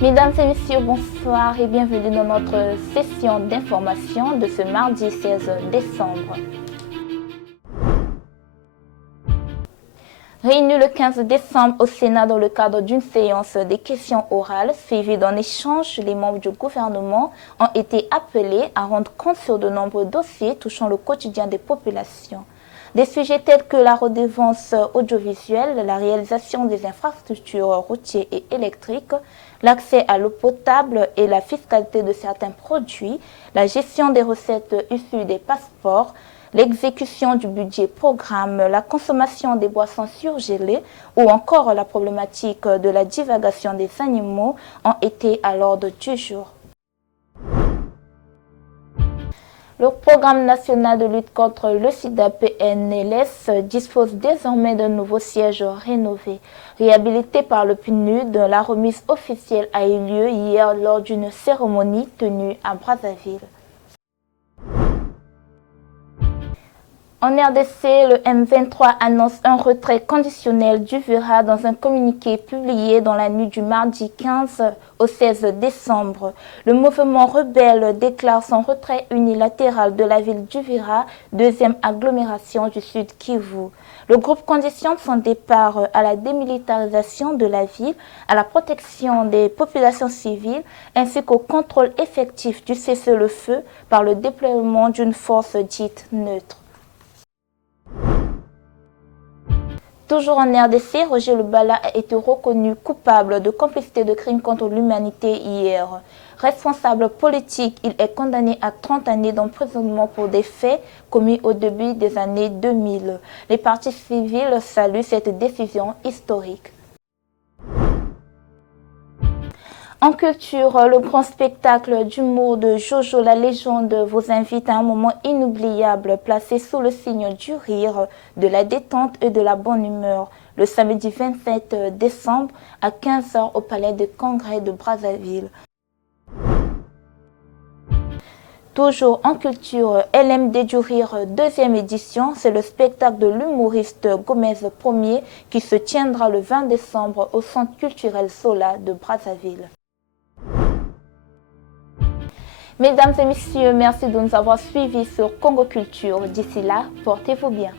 Mesdames et messieurs, bonsoir et bienvenue dans notre session d'information de ce mardi 16 décembre. Réunis le 15 décembre au Sénat dans le cadre d'une séance des questions orales suivie d'un échange, les membres du gouvernement ont été appelés à rendre compte sur de nombreux dossiers touchant le quotidien des populations. Des sujets tels que la redevance audiovisuelle, la réalisation des infrastructures routières et électriques, l'accès à l'eau potable et la fiscalité de certains produits, la gestion des recettes issues des passeports, l'exécution du budget programme, la consommation des boissons surgelées ou encore la problématique de la divagation des animaux ont été à l'ordre du jour. Le programme national de lutte contre le sida PNLS dispose désormais d'un nouveau siège rénové. Réhabilité par le PNUD, la remise officielle a eu lieu hier lors d'une cérémonie tenue à Brazzaville. En RDC, le M23 annonce un retrait conditionnel d'Uvira dans un communiqué publié dans la nuit du mardi 15 au 16 décembre. Le mouvement rebelle déclare son retrait unilatéral de la ville d'Uvira, deuxième agglomération du Sud Kivu. Le groupe conditionne son départ à la démilitarisation de la ville, à la protection des populations civiles, ainsi qu'au contrôle effectif du cessez-le-feu par le déploiement d'une force dite neutre. Toujours en RDC, Roger Lubala a été reconnu coupable de complicité de crimes contre l'humanité hier. Responsable politique, il est condamné à 30 années d'emprisonnement pour des faits commis au début des années 2000. Les partis civils saluent cette décision historique. En culture, le grand spectacle d'humour de Jojo la légende vous invite à un moment inoubliable placé sous le signe du rire, de la détente et de la bonne humeur, le samedi 27 décembre à 15 h au Palais de Congrès de Brazzaville. Toujours en culture, LMD du Rire, deuxième édition, c'est le spectacle de l'humoriste Gomez Ier qui se tiendra le 20 décembre au Centre culturel Sola de Brazzaville. Mesdames et messieurs, merci de nous avoir suivis sur Congo Culture. D'ici là, portez-vous bien.